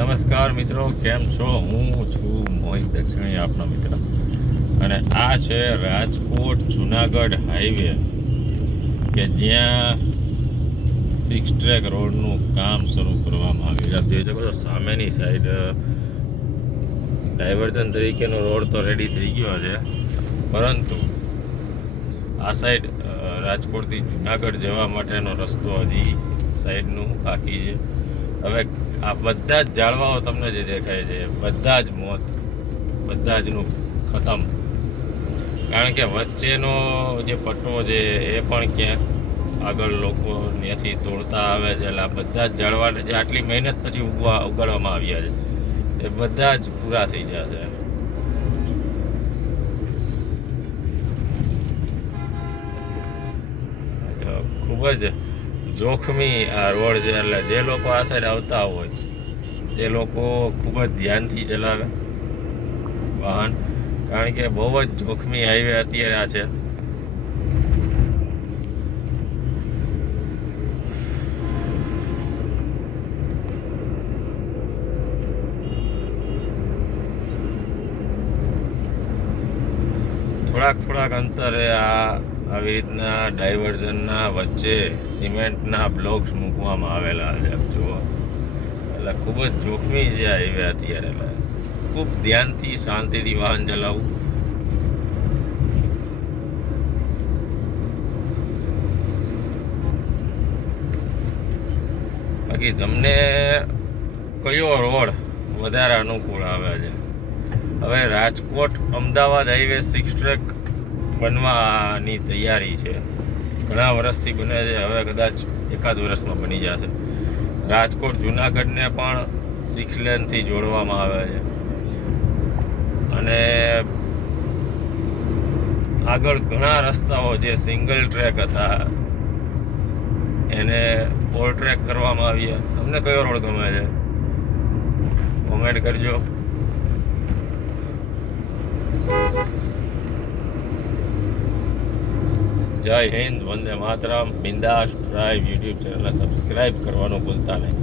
નમસ્કાર મિત્રો, કેમ છો? હું છું મોહિત દક્ષિણી, આપનો મિત્ર. અને આ છે રાજકોટ જુનાગઢ હાઈવે, કે જ્યાં 6 ટ્રેક રોડનું કામ શરૂ કરવામાં આવ્યું છે. જોઈ શકો છો સામેની સાઈડ ડાયવર્ઝન તરીકેનો રોડ તો રેડી થઈ ગયો છે, પરંતુ આ સાઈડ રાજકોટથી જુનાગઢ જવા માટેનો રસ્તો હજી સાઈડનું બાકી છે. હવે આ બધા જ ઝાડવાઓ તમને જે દેખાય છે, બધા જ મોત, બધા જનું ખતમ. કારણ કે વચ્ચેનો જે પટ્ટો છે એ પણ ક્યાંક આગળ લોકો ત્યાંથી તોડતા આવે છે. એટલે આ બધા જ ઝાડવાને જે આટલી મહેનત પછી ઉગાડવામાં આવ્યા છે, એ બધા જ પૂરા થઈ જશે. ખૂબ જ જોખમી આ રોડ છે, એટલે જે લોકો આ સાઈડ આવતા હોય એ લોકો ખૂબ જ ધ્યાનથી ચલાવે વાહન, કારણ કે બહુ જ જોખમી હાઈવે અત્યારે આ છે. થોડાક અંતરે આવી રીતના ડાયવર્ઝનના વચ્ચે સિમેન્ટના બ્લોક્સ મૂકવામાં આવેલા છે. જુઓ, એટલે ખૂબ જ જોખમી છે હાઈવે અત્યારે. એટલે ખૂબ ધ્યાનથી શાંતિથી વાહન ચલાવવું. બાકી તમને કયો રોડ વધારે અનુકૂળ આવે છે? હવે રાજકોટ અમદાવાદ હાઈવે 6 ટ્રેક બનવાની તૈયારી છે. ઘણા વર્ષથી બને છે, હવે કદાચ એકાદ વર્ષમાં બની જશે. રાજકોટ જુનાગઢને પણ 6 લેનથી જોડવામાં આવે છે, અને આગળ ઘણા રસ્તાઓ જે સિંગલ ટ્રેક હતા એને 4 ટ્રેક કરવામાં આવ્યા. તમને કયો રોડ ગમે છે? કોમેન્ટ કરજો. જય હિન્દ, વંદે માતરમ. બિંદાસ ડ્રાઈવ યુટ્યુબ ચેનલને સબસ્ક્રાઈબ કરવાનું ભૂલતા નહીં.